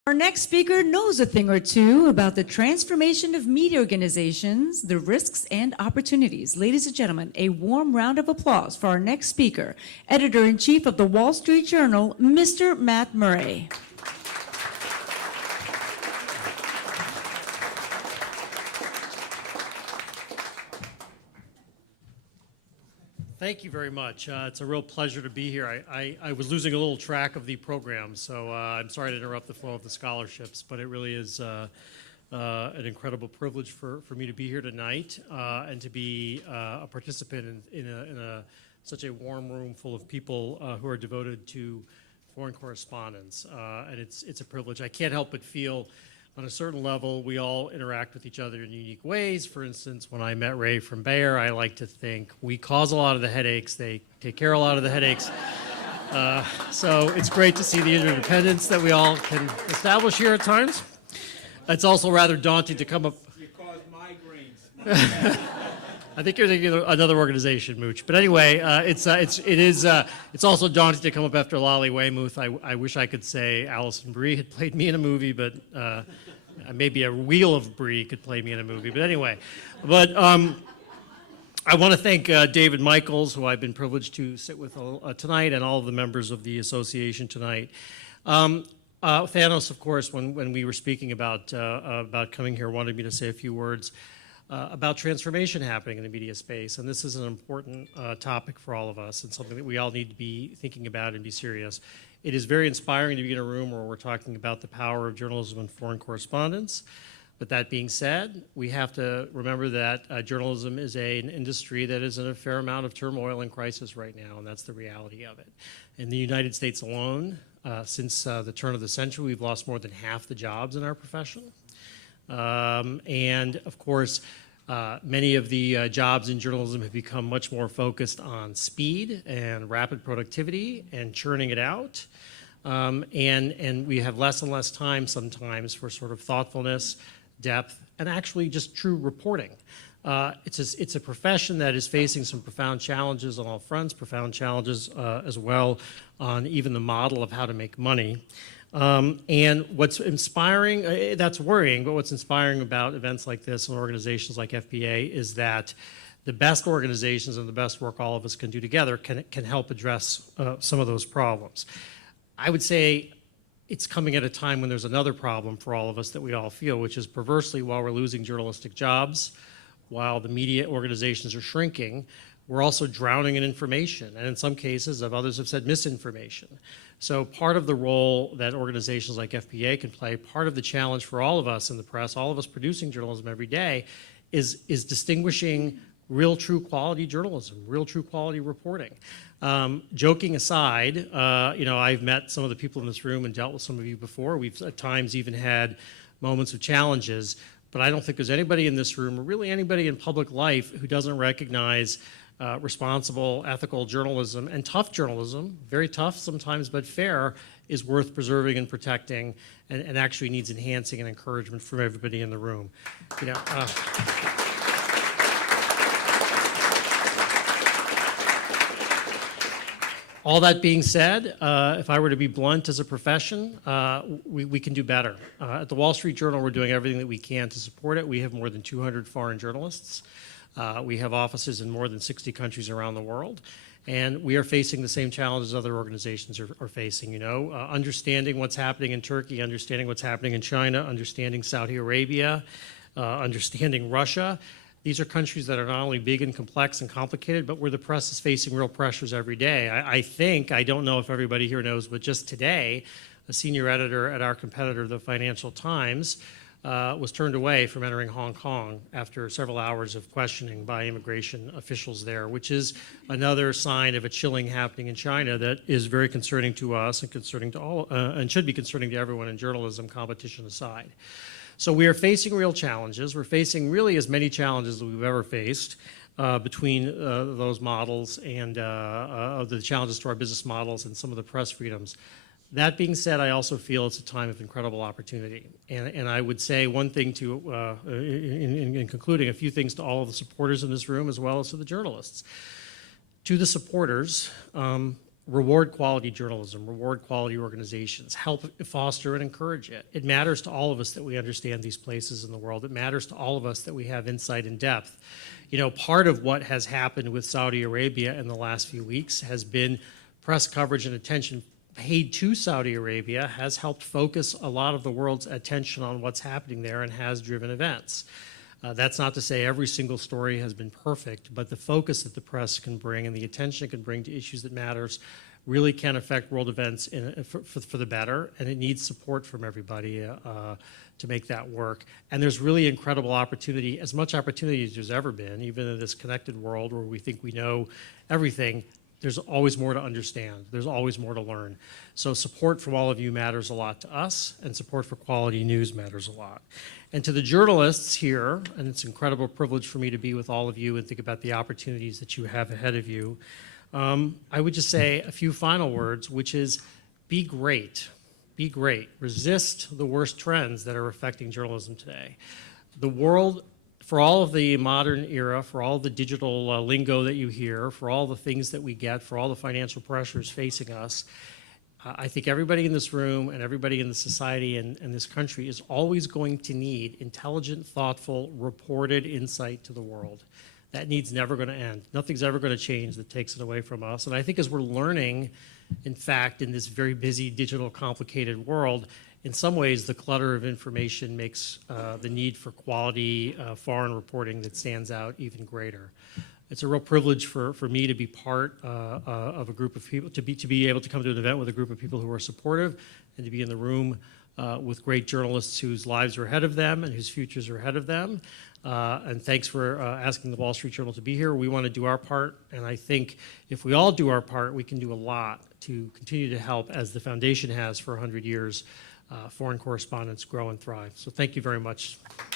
Our next speaker knows a thing or two about the transformation of media organizations, the risks and opportunities. Ladies and gentlemen, a warm round of applause for our next speaker, Editor-in-Chief of the Wall Street Journal, Mr. Matt Murray. Thank you very much. It's a real pleasure to be here. I was losing a little track of the program, so I'm sorry to interrupt the flow of the scholarships, but it really is an incredible privilege for me to be here tonight and to be a participant in such a warm room full of people who are devoted to foreign correspondence. And it's a privilege. I can't help but feel on a certain level, we all interact with each other in unique ways. For instance, when I met Ray from Bayer, I like to think we cause a lot of the headaches. They take care of a lot of the headaches. So it's great to see the interdependence that we all can establish here at times. It's also rather daunting to come up. You cause migraines. I think you're thinking of another organization, Mooch. But anyway, it's also daunting to come up after Lolly Weymouth. I wish I could say Alison Brie had played me in a movie, but maybe a Wheel of Brie could play me in a movie. But anyway, I want to thank David Michaels, who I've been privileged to sit with tonight, and all of the members of the association tonight. Thanos, of course, when we were speaking about coming here, wanted me to say a few words about transformation happening in the media space, and this is an important topic for all of us and something that we all need to be thinking about and be serious. It is very inspiring to be in a room where we're talking about the power of journalism and foreign correspondence. But that being said, we have to remember that journalism is an industry that is in a fair amount of turmoil and crisis right now, and that's the reality of it. In the United States alone, since the turn of the century, we've lost more than half the jobs in our profession. And of course, many of the jobs in journalism have become much more focused on speed and rapid productivity and churning it out. And we have less and less time sometimes for sort of thoughtfulness, depth, and actually just true reporting. It's a profession that is facing some profound challenges on all fronts, profound challenges as well on even the model of how to make money. And what's inspiring, that's worrying, but what's inspiring about events like this and organizations like FPA is that the best organizations and the best work all of us can do together can help address some of those problems. I would say it's coming at a time when there's another problem for all of us that we all feel, which is perversely, while we're losing journalistic jobs, while the media organizations are shrinking, we're also drowning in information, and in some cases, as others have said, misinformation. So part of the role that organizations like FPA can play, part of the challenge for all of us in the press, all of us producing journalism every day, is distinguishing real, true quality journalism, real, true quality reporting. Joking aside, I've met some of the people in this room and dealt with some of you before. We've at times even had moments of challenges, but I don't think there's anybody in this room, or really anybody in public life, who doesn't recognize responsible, ethical journalism and tough journalism, very tough sometimes, but fair, is worth preserving and protecting, and actually needs enhancing and encouragement from everybody in the room. All that being said, if I were to be blunt as a profession, we can do better. At the Wall Street Journal, we're doing everything that we can to support it. We have more than 200 foreign journalists. We have offices in more than 60 countries around the world, and we are facing the same challenges other organizations are facing. Understanding what's happening in Turkey, understanding what's happening in China, understanding Saudi Arabia, understanding Russia. These are countries that are not only big and complex and complicated, but where the press is facing real pressures every day. I don't know if everybody here knows, but just today, a senior editor at our competitor, the Financial Times, was turned away from entering Hong Kong after several hours of questioning by immigration officials there, which is another sign of a chilling happening in China that is very concerning to us and concerning to all, and should be concerning to everyone in journalism, competition aside. So we are facing real challenges. We're facing really as many challenges as we've ever faced between those models and the challenges to our business models and some of the press freedoms. That being said, I also feel it's a time of incredible opportunity. And I would say one thing to, in concluding, a few things to all of the supporters in this room as well as to the journalists. To the supporters, reward quality journalism, reward quality organizations, help foster and encourage it. It matters to all of us that we understand these places in the world. It matters to all of us that we have insight and depth. You know, part of what has happened with Saudi Arabia in the last few weeks has been press coverage and attention paid to Saudi Arabia has helped focus a lot of the world's attention on what's happening there and has driven events. That's not to say every single story has been perfect, but the focus that the press can bring and the attention it can bring to issues that matters really can affect world events for the better, and it needs support from everybody to make that work. And there's really incredible opportunity, as much opportunity as there's ever been, even in this connected world where we think we know everything. There's always more to understand. There's always more to learn. So support from all of you matters a lot to us, and support for quality news matters a lot. And to the journalists here, and it's an incredible privilege for me to be with all of you and think about the opportunities that you have ahead of you, I would just say a few final words, which is be great. Be great. Resist the worst trends that are affecting journalism today. The world, for all of the modern era, for all the digital lingo that you hear, for all the things that we get, for all the financial pressures facing us, I think everybody in this room and everybody in the society and this country is always going to need intelligent, thoughtful, reported insight to the world. That need's never going to end. Nothing's ever going to change that takes it away from us. And I think as we're learning, in fact, in this very busy, digital, complicated world, in some ways, the clutter of information makes the need for quality foreign reporting that stands out even greater. It's a real privilege for me to be part of a group of people, to be able to come to an event with a group of people who are supportive, and to be in the room with great journalists whose lives are ahead of them and whose futures are ahead of them. And thanks for asking the Wall Street Journal to be here. We want to do our part, and I think if we all do our part, we can do a lot to continue to help, as the foundation has for 100 years, foreign correspondents grow and thrive. So thank you very much.